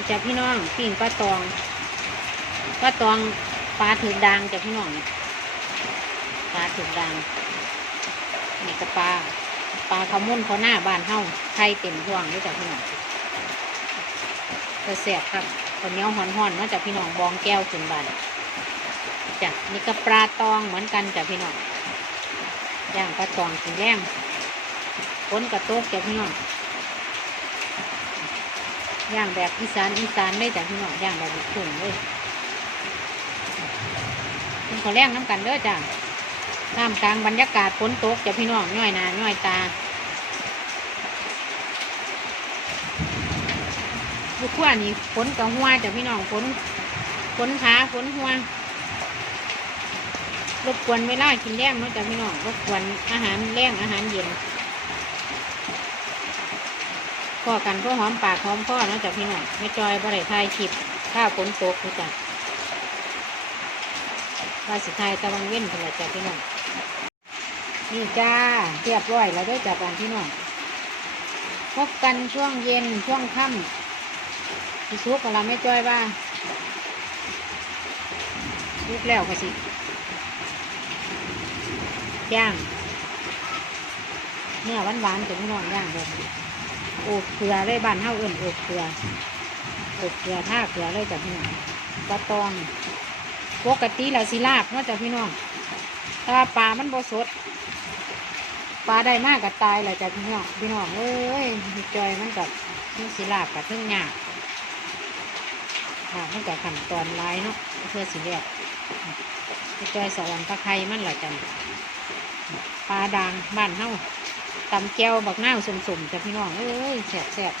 นี่จ้ะพี่น้องปิ่งปลาตองปลาตองปลาถือดางจ้ะพี่น้องเนี่ยปลาถือดางนี่ก็ปลาปลาขาวมุ่นเขาหน้าบานเฮาไข่เต็มห่วงด้วยจ้ะพี่น้องก็แสบครับข้าวเหนียวห่อนๆมาจากพี่น้องบองแก้วขึ้นบานจ้ะนี่ก็ปลาตองเหมือนกันจ้ะพี่น้องย่างปลาตองสีแดงฝนกระโตกจ้ะพี่น้อง ย่างแบบอีสานอีสานเลยจ้ะพี่น้องย่างแบบลูกทุ่งเลยเป็นขอแรงน้ำกันเด้อจ้ะท่ามกลางบรรยากาศฝนตกจ้ะพี่น้องย่อยนาย่อยตาลูกขั้วนี่ฝนกับหัวจ้ะพี่น้องฝนฝนขาฝนหัวรบกวนเวลากินแรงเนาะจ้ะพี่น้องรบกวนอาหารแรงอาหารเย็น พอกันก็หอมปากหอมคอนาะจากพี่น้องไม่จอยบ่ไทยคลิปข้าวฝนตกนี่จ้ะว่าสิทยตะวันเว้นเท่าไรจ้ะพี่น้องนี่จ้าเรียบร้อยแล้วด้วยจากบ้านพี่น้องพบกันช่วงเย็นช่วงค่ำพี่ซุกกับเราไม่จอยว่าลุกแล้วก็สิย่างเนี่ยหวานๆจากพี่น้องย่างแบบ โอบเกลือเลยบ้านเฮาเอื่นโอบเกลืออบเกลือท่าเกลือเลยจ้ะพี่น้องปลาตองปกติเราสิลาบเนาะจ้ะพี่น้องแต่ว่าปลามันบ่สดปลาได้มากกับตายแหละจ้ะพี่น้องพี่น้องเอ้ยจอยมันกับมันสิลาบกับทึ่งหยากค่ะมันกับขั้นตอนร้ายเนาะเพื่อสิแยกจอยสวรรค์ปลาไข่มันแหละจ้ะปลาดังบ้านเฮา ตำแก้วบักหน้าสมๆจ้ะพี่น้องเอ้ยแสบแสบ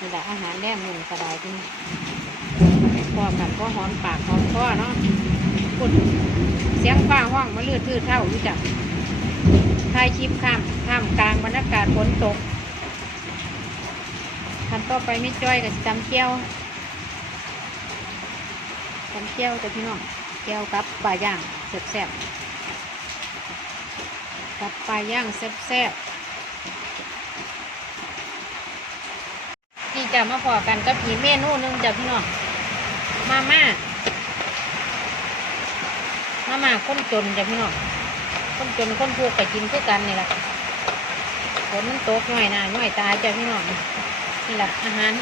นี่แหละอาหารแรกหนึ่งสบายจริงพอกันก็หอมปากหอมคอเนาะปุ่นเสียงฟ้าห้องมาเลือดทื่อเท่าอยู่จ้ะถ่ายคลิปข้ามข้ามกลางบรรยากาศฝนตกคันต่อไปไม่จ้อยกับตำแก้วตำแก้วจ้ะพี่น้องแก้วกับปลาย่างแสบๆ กับปลาย่างแซ่บๆนี่จะมาพอกันกับอีเมนูนึงจ้ะพี่น้องมาม่ามาม่าคนจนจ้ะพี่น้องคนจนคนพวกไปกินคือกันนี่แหละฝนมันตกหน่อยนะหน่อยตายจ้ะพี่น้องนี่แหละอาหาร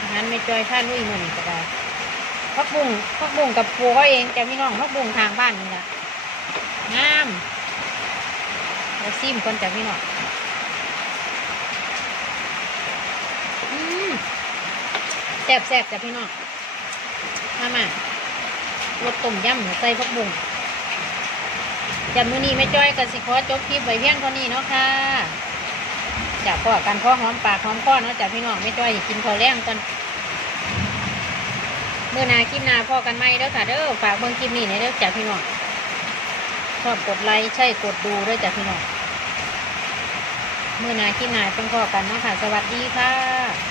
อาหารไม่จอยท่าลุยมือนี่ก็ได้พักบุ้งพักบุ้งกับปูเขาเองจ้ะพี่น้องพักบุ้งทางบ้านนี่แหละงาม เราซิมก่อนจ้ะพี่น้องอืมแซ่บแซ่บจ้ะพี่น้องมามารสต้มยำหมูใส่ผักบุ้งจากมือนี้ไม่จ้อยกันสิขอจบคลิปไว้เพียงเท่านี้เนาะค่ะจากพ่อกันพ่อหอมปากหอมคอเนาะจากพี่น้องไม่จ้อยกินข้าวแรงกันเมื่อนาคลิปนาพ่อกันไหมเด้อค่ะเด้อฝากเบิ่งคลิปนี้หน่อยเด้อจากพี่น้อง ชอบกดไลค์ใช่กดดูด้วยจ้ะพี่น้องเมื่อนาขี้นายเป็นข้อกันนะค่ะสวัสดีค่ะ